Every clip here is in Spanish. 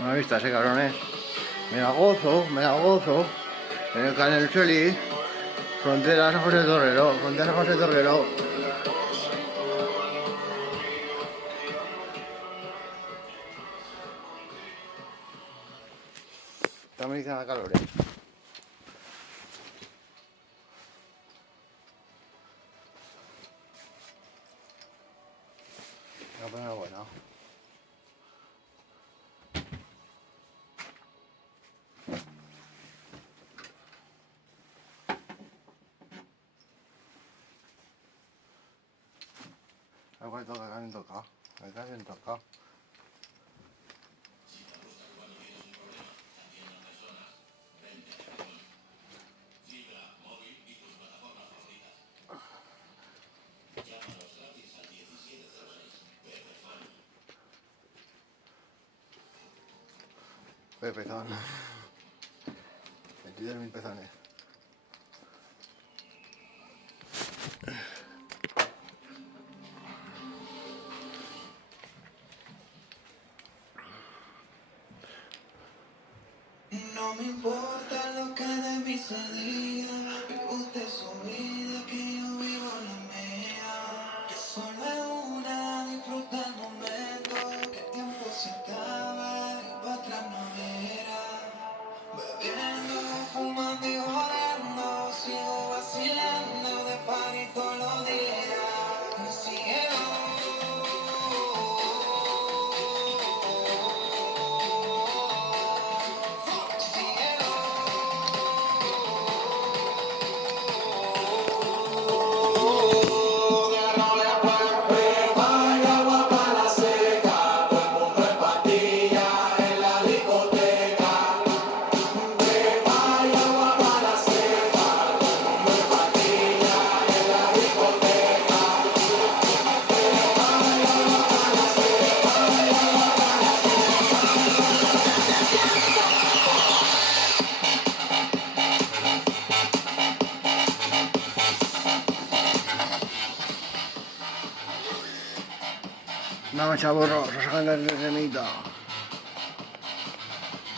Una vista ese cabrones. Me la gozo. En el Canal Feliz. Fronteras San José Torrero. Fronteras San José Torrero. También dicen la calor. Voy a poner buena. Acá toca. Acá se toca. Pezón. 22.000 pezones. No me importa lo que de mí se diga, vive usted su vida, que yo vivo la mía. Que solo es una, disfruta el momento, que el tiempo se acaba y para atrás no verá. Bebiendo, fumando y jodiendo, sigo vacilando de party todos los días. Y cielo. Dame chaburro, se sacan el remita.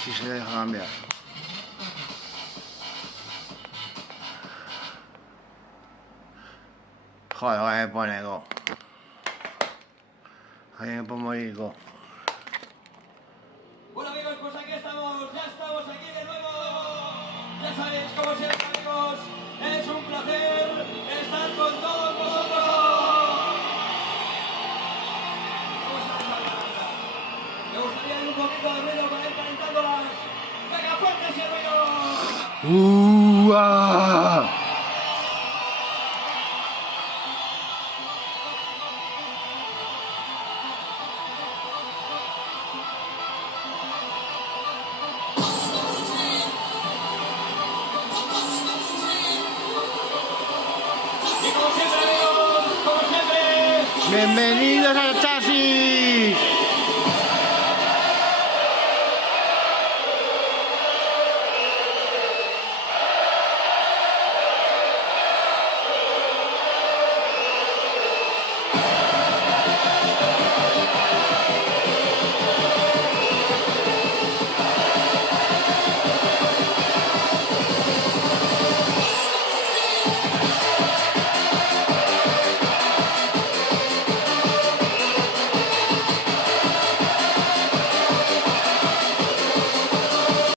Si se deja cambiar. Joder, me pone go. Ahí me puedo morir go. Bueno amigos, pues aquí estamos, ya estamos aquí de nuevo. Ya sabéis, como siempre amigos, es un placer estar con todos vosotros. ¿Cómo estáis la banda? Me gustaría ir un poquito de ruido para ir calentándolas. ¡Venga, fuerte ese ruido! ¡Ah! Y como siempre amigos, como siempre, ¡Bienvenidos al chasis!